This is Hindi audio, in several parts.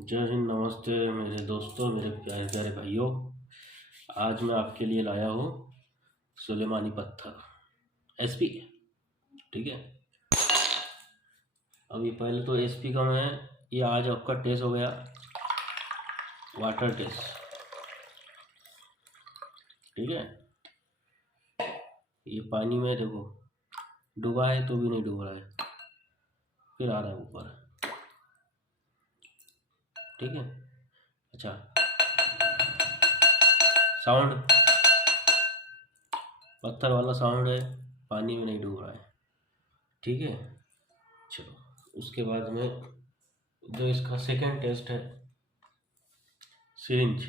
जय हिंद, नमस्ते मेरे दोस्तों, मेरे प्यारे प्यारे भाइयों। आज मैं आपके लिए लाया हूँ सुलेमानी पत्थर एसपी। ठीक है, अभी पहले तो एसपी का मैं ये आज आपका टेस्ट हो गया वाटर टेस्ट। ठीक है, ये पानी में देखो डूबा है तो भी नहीं डूब रहा है, फिर आ रहा है ऊपर। ठीक है, अच्छा साउंड, पत्थर वाला साउंड है, पानी में नहीं डूब रहा है। ठीक है, चलो उसके बाद में जो इसका सेकंड टेस्ट है सिरिंज।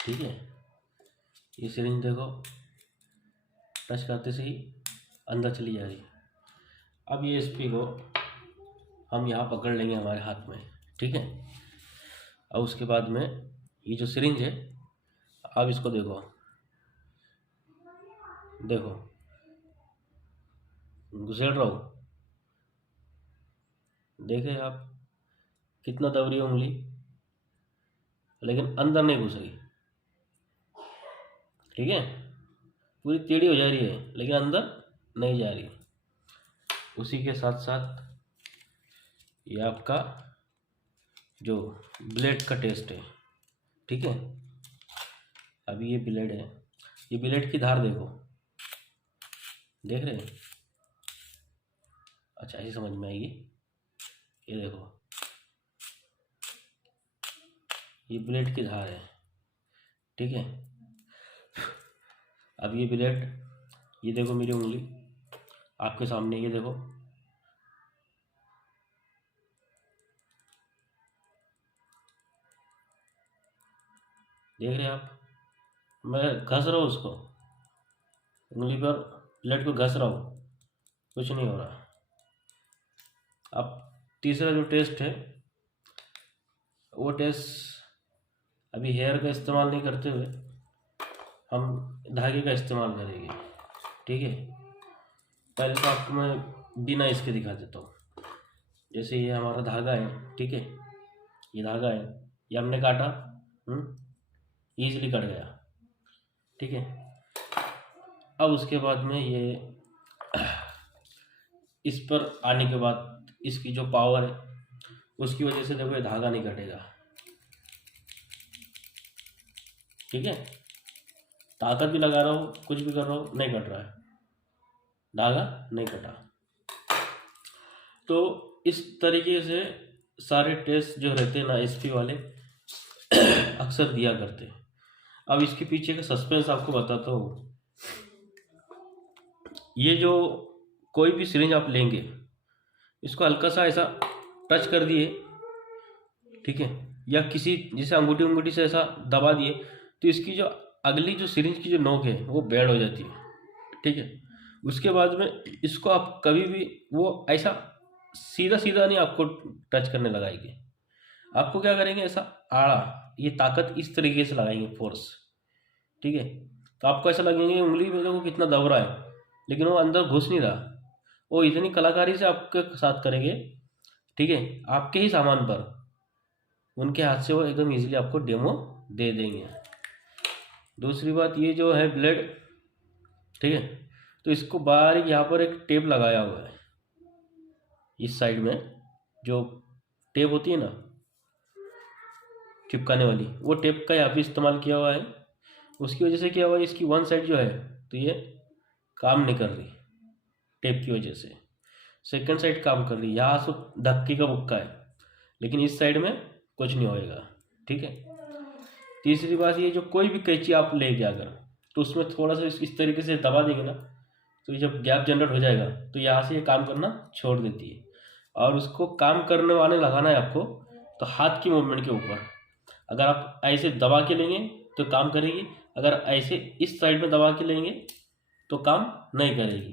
ठीक है, ये सिरिंज देखो टच करते से ही अंदर चली जा रही है। अब ये एसपी को हम यहाँ पकड़ लेंगे हमारे हाथ में। ठीक है, अब उसके बाद में ये जो सिरिंज है, आप इसको देखो देखो घुसेड़ रहा हूँ, देखे आप कितना दब रही है उंगली, लेकिन अंदर नहीं घुस रही। ठीक है, पूरी टेढ़ी हो जा रही है लेकिन अंदर नहीं जा रही। उसी के साथ साथ ये आपका जो ब्लेड का टेस्ट है। ठीक है, अभी ये ब्लेड है, ये ब्लेड की धार देखो, देख रहे हैं? अच्छा, ऐसी समझ में आएगी। ये देखो, ये ब्लेड की धार है। ठीक है, अब ये ब्लेड, ये देखो मेरी उंगली आपके सामने, ये देखो देख रहे हैं आप? मैं घस रहा हूँ उसको, उंगली पर ब्लेड को घस रहा हूँ, कुछ नहीं हो रहा। अब तीसरा जो टेस्ट है, वो टेस्ट अभी हेयर का इस्तेमाल नहीं करते हुए हम धागे का इस्तेमाल करेंगे। ठीक है, पहले तो आपको मैं बिना इसके दिखा देता हूँ। जैसे ये हमारा धागा है, ठीक है, ये धागा है, ये हमने काटा, ईजिली कट गया। ठीक है, अब उसके बाद में ये इस पर आने के बाद इसकी जो पावर है उसकी वजह से देखो ये धागा नहीं कटेगा। ठीक है, ताकत भी लगा रहा हूँ, कुछ भी कर रहा हूँ, नहीं कट रहा है, धागा नहीं कटा। तो इस तरीके से सारे टेस्ट जो रहते हैं ना एसपी वाले अक्सर दिया करते हैं। अब इसके पीछे का सस्पेंस आपको बताता हूँ। ये जो कोई भी सिरिंज आप लेंगे, इसको हल्का सा ऐसा टच कर दिए, ठीक है, या किसी जैसे अंगूठी अंगूठी से ऐसा दबा दिए, तो इसकी जो अगली जो सिरिंज की जो नोक है वो बेंड हो जाती है। ठीक है, उसके बाद में इसको आप कभी भी वो ऐसा सीधा सीधा नहीं आपको टच करने लगाएगी। आपको क्या करेंगे, ऐसा आड़ा, ये ताकत इस तरीके से लगाएंगे, फोर्स। ठीक है, तो आपको ऐसा लगेंगे उंगली में देखो कितना दब रहा है, लेकिन वो अंदर घुस नहीं रहा। वो इतनी कलाकारी से आपके साथ करेंगे, ठीक है, आपके ही सामान पर, उनके हाथ से वो एकदम इजीली आपको डेमो दे देंगे। दूसरी बात, ये जो है ब्लेड, ठीक है, तो इसको बारीक यहाँ पर एक टेप लगाया हुआ है, इस साइड में जो टेप होती है ना चिपकाने वाली, वो टेप का यहाँ पे इस्तेमाल किया हुआ है। उसकी वजह से क्या हुआ, इसकी वन साइड जो है तो ये काम नहीं कर रही टेप की वजह से, सेकंड साइड काम कर रही है। यहाँ से धक्के का बुक्का है, लेकिन इस साइड में कुछ नहीं होएगा। ठीक है, तीसरी बात, ये जो कोई भी कैंची आप लेके अगर, तो उसमें थोड़ा सा इस तरीके से दबा देंगे ना, तो ये जब गैप जनरेट हो जाएगा तो यहाँ से ये काम करना छोड़ देती है। और उसको काम करने वाले लगाना है आपको तो हाथ की मूवमेंट के ऊपर। अगर आप ऐसे दबा के लेंगे तो काम करेगी, अगर ऐसे इस साइड में दबा के लेंगे तो काम नहीं करेगी।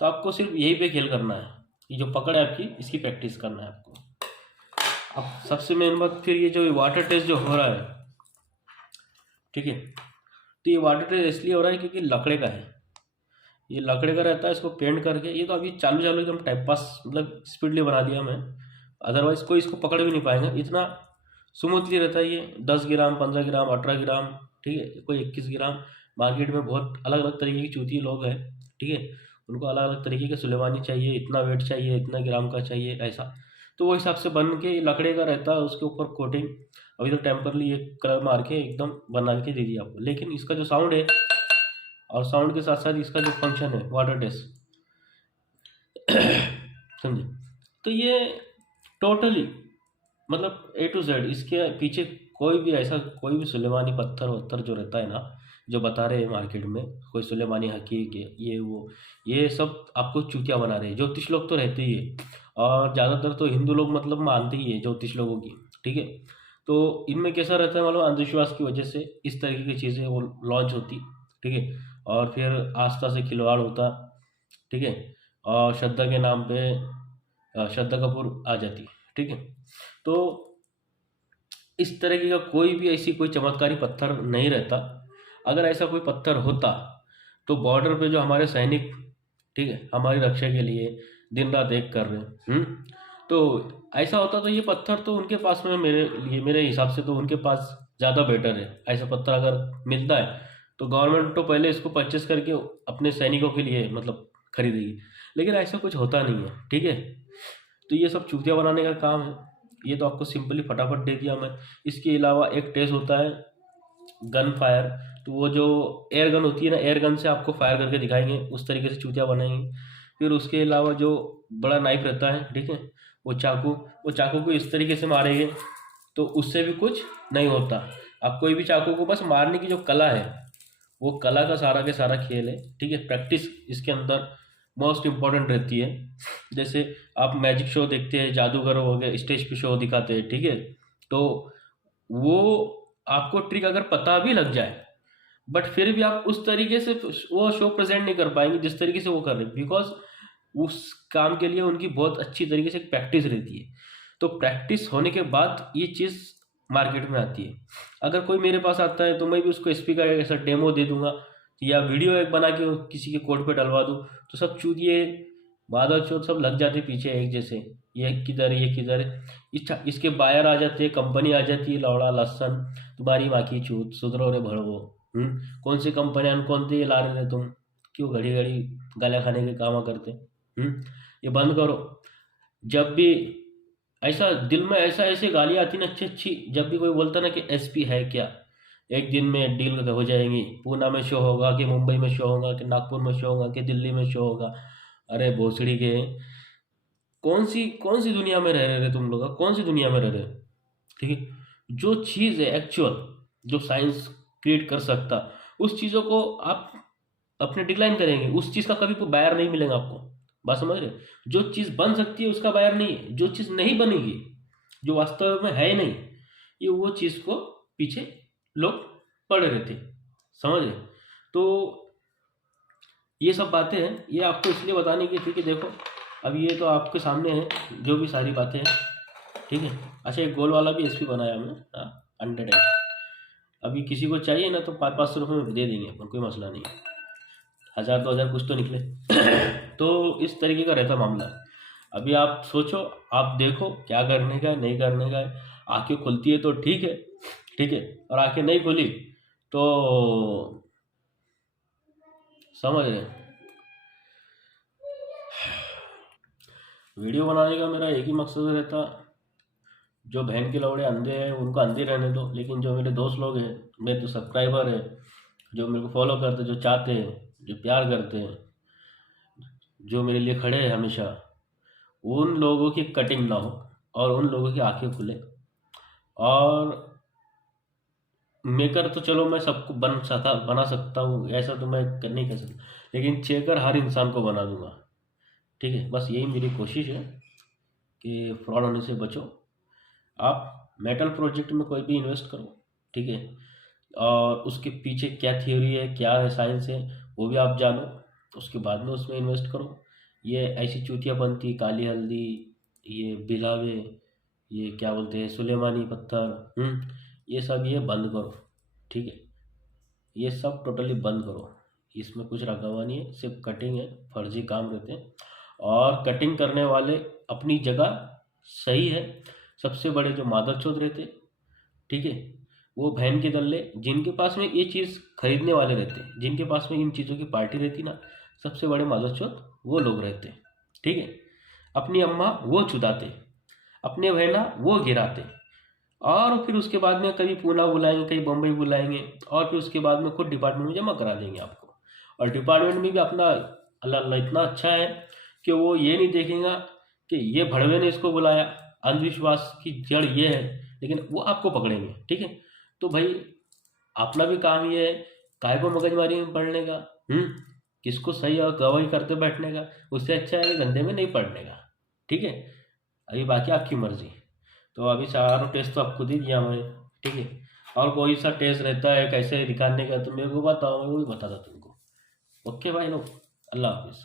तो आपको सिर्फ यही पे खेल करना है, ये जो पकड़ है आपकी, इसकी प्रैक्टिस करना है आपको। अब सबसे मेन बात, फिर ये जो वाटर टेस्ट जो हो रहा है, ठीक है, तो ये वाटर टेस्ट इसलिए हो रहा है क्योंकि लकड़े का है, ये लकड़े का रहता है, इसको पेंट करके, ये तो अभी चालू चालू एकदम टाइम पास, मतलब स्पीडली बना दिया मैं, अदरवाइज कोई इसको पकड़ भी नहीं पाएगा, इतना स्मूथली रहता है ये। 10 ग्राम, 15 ग्राम, 18 ग्राम, ठीक है, कोई 21 ग्राम। मार्केट में बहुत अलग अलग तरीके की चूती लोग हैं, ठीक है, उनको अलग अलग तरीके के सुलेमानी चाहिए, इतना वेट चाहिए, इतना ग्राम का चाहिए, ऐसा। तो वो हिसाब से बन के लकड़े का रहता है, उसके ऊपर कोटिंग अभी तो टेम्परली ये कलर मार के एकदम बना के दे दिया आपको। लेकिन इसका जो साउंड है और साउंड के साथ साथ इसका जो फंक्शन है वाटर टेस्ट, समझे। तो ये टोटली मतलब A to Z इसके पीछे कोई भी ऐसा कोई भी सुलेमानी पत्थर वत्थर जो रहता है ना, जो बता रहे हैं मार्केट में कोई सुलेमानी हकीक है ये वो, ये सब आपको चूतिया बना रहे हैं। ज्योतिष लोग तो रहते ही है, और ज़्यादातर तो हिंदू लोग मतलब मानते ही है ज्योतिष लोगों की, ठीक है। तो इनमें कैसा रहता है मालूम, अंधविश्वास की वजह से इस तरीके की चीज़ें वो लॉन्च होती, ठीक है, और फिर आस्था से खिलवाड़ होता, ठीक है, और श्रद्धा के नाम पे श्रद्धा कपूर आ जाती, ठीक है। तो इस तरीके का कोई भी ऐसी कोई चमत्कारी पत्थर नहीं रहता। अगर ऐसा कोई पत्थर होता तो बॉर्डर पे जो हमारे सैनिक, ठीक है, हमारी रक्षा के लिए दिन रात एक कर रहे हैं, तो ऐसा होता तो ये पत्थर तो उनके पास में, मेरे हिसाब से तो उनके पास ज़्यादा बेटर है। ऐसा पत्थर अगर मिलता है तो गवर्नमेंट तो पहले इसको परचेस करके अपने सैनिकों के लिए मतलब खरीदेगी, लेकिन ऐसा कुछ होता नहीं है, ठीक है। तो ये सब चूतिया बनाने का काम है। ये तो आपको सिंपली फटाफट दे दिया मैं। इसके अलावा एक टेस्ट होता है गन फायर, तो वो जो एयर गन होती है ना, एयर गन से आपको फायर करके दिखाएंगे, उस तरीके से चूतिया बनाएंगे। फिर उसके अलावा जो बड़ा नाइफ रहता है, ठीक है, वो चाकू को इस तरीके से मारेंगे तो उससे भी कुछ नहीं होता। आप कोई भी चाकू को बस मारने की जो कला है, वो कला का सारा के सारा खेल है, ठीक है। प्रैक्टिस इसके अंदर मोस्ट इम्पॉर्टेंट रहती है। जैसे आप मैजिक शो देखते हैं, जादूगर हो गए स्टेज पे शो दिखाते हैं, ठीक है, तो वो आपको ट्रिक अगर पता भी लग जाए बट फिर भी आप उस तरीके से वो शो प्रेजेंट नहीं कर पाएंगे जिस तरीके से वो कर रहे हैं, बिकॉज उस काम के लिए उनकी बहुत अच्छी तरीके से प्रैक्टिस रहती है। तो प्रैक्टिस होने के बाद ये चीज़ मार्केट में आती है। अगर कोई मेरे पास आता है तो मैं भी उसको एसपी का ऐसा डेमो दे दूंगा या वीडियो एक बना के किसी के कोड पे डलवा दूँ, तो सब चूतिए बादल चौथ सब लग जाते पीछे एक जैसे, ये किधर है, ये किधर है। इसके बायर आ जाते हैं, कंपनी आ जाती है, लौड़ा लसन तुम्हारी माँ की चूत सुधरो रे भड़वो। कौन सी कंपनियां कौन सी ला रहे थे तुम, क्यों घड़ी घड़ी गाला खाने के काम करते। ये बंद करो। जब भी ऐसा दिल में ऐसा ऐसे गालियाँ आती ना अच्छी अच्छी, जब भी कोई बोलता ना कि एसपी है क्या, एक दिन में डील हो जाएगी, पूना में शो होगा कि मुंबई में शो होगा कि नागपुर में शो होगा कि दिल्ली में शो होगा। अरे भोसड़ी के, कौन सी दुनिया में रह रहे तुम लोग, कौन सी दुनिया में रह रहे, ठीक है। जो चीज़ है एक्चुअल, जो साइंस क्रिएट कर सकता, उस चीज़ों को आप अपने डिक्लाइन करेंगे, उस चीज़ का कभी कोई बायर नहीं मिलेगा आपको। बात समझ रहे। जो चीज़ बन सकती है उसका बायर नहीं है, जो चीज़ नहीं बनेगी, जो वास्तव में है ही नहीं, ये वो चीज़ को पीछे लोग पड़े रहते, समझ रहे। तो ये सब बातें हैं, ये आपको इसलिए बताने की थी कि देखो अब ये तो आपके सामने है जो भी सारी बातें हैं, ठीक है। अच्छा एक गोल वाला भी एसपी बनाया हमने, हाँ, 100 है। अभी किसी को चाहिए ना तो 500-500 रुपये में दे देंगे अपन, कोई मसला नहीं है। 1000-2000 कुछ तो निकले। तो इस तरीके का रहता मामला। अभी आप सोचो, आप देखो क्या करने का नहीं करने का है। आंखें खुलती है तो ठीक है, ठीक है, और आंखें नहीं खुली तो समझ रहे। वीडियो बनाने का मेरा एक ही मकसद रहता, जो बहन के लौड़े अंधे हैं उनको अंधे रहने दो, लेकिन जो मेरे दोस्त लोग हैं, मेरे जो सब्सक्राइबर हैं, जो मेरे को फॉलो करते, जो चाहते हैं, जो प्यार करते हैं, जो मेरे लिए खड़े हैं हमेशा, उन लोगों की कटिंग ना हो और उन लोगों की आंखें खुले। और मेकर तो चलो मैं सबको बना सकता हूँ, ऐसा तो मैं नहीं कर सकता, लेकिन चेकर हर इंसान को बना दूंगा, ठीक है। बस यही मेरी कोशिश है कि फ्रॉड होने से बचो। आप मेटल प्रोजेक्ट में कोई भी इन्वेस्ट करो, ठीक है, और उसके पीछे क्या थ्योरी है, क्या है साइंस है, वो भी आप जानो, उसके बाद में उसमें इन्वेस्ट करो। ये ऐसी चूतिया बनती, काली हल्दी, ये बिलावे, ये क्या बोलते हैं सुलेमानी पत्थर, ये सब ये बंद करो, ठीक है। ये सब टोटली बंद करो। इसमें कुछ रखा हुआ नहीं है, सिर्फ कटिंग है, फर्जी काम रहते हैं। और कटिंग करने वाले अपनी जगह सही है। सबसे बड़े जो मादरचोद रहते, ठीक है, वो बहन के दल्ले, जिनके पास में ये चीज़ खरीदने वाले रहते, जिनके पास में इन चीज़ों की पार्टी रहती ना, सबसे बड़े मादरचोद वो लोग रहते, ठीक है। अपनी अम्मा वो चुदाते, अपने बहना वो गिराते, और फिर उसके बाद में कभी पूना बुलाएंगे, कहीं बम्बई बुलाएंगे, और फिर उसके बाद में खुद डिपार्टमेंट में जमा करा देंगे आपको। और डिपार्टमेंट में भी अपना अल्लाह अल्लाह इतना अच्छा है कि वो ये नहीं देखेगा कि ये भड़वे ने इसको बुलाया, अंधविश्वास की जड़ ये है, लेकिन वो आपको पकड़ेंगे, ठीक है। तो भाई अपना भी काम ये है, काय को मगजमारी में पढ़ने का, किसको सही और गवाही करते बैठने का, उससे अच्छा है कि धंधे में नहीं पढ़ने का, ठीक है। अभी बाकी आपकी मर्जी। तो अभी चारों टेस्ट तो आपको दे दिया मैंने, ठीक है। और कोई सा टेस्ट रहता है कैसे दिखाने का तो मेरे को बताओ, मैं वही बताता तुमको। ओके भाई लोग, अल्लाह हाफिज़।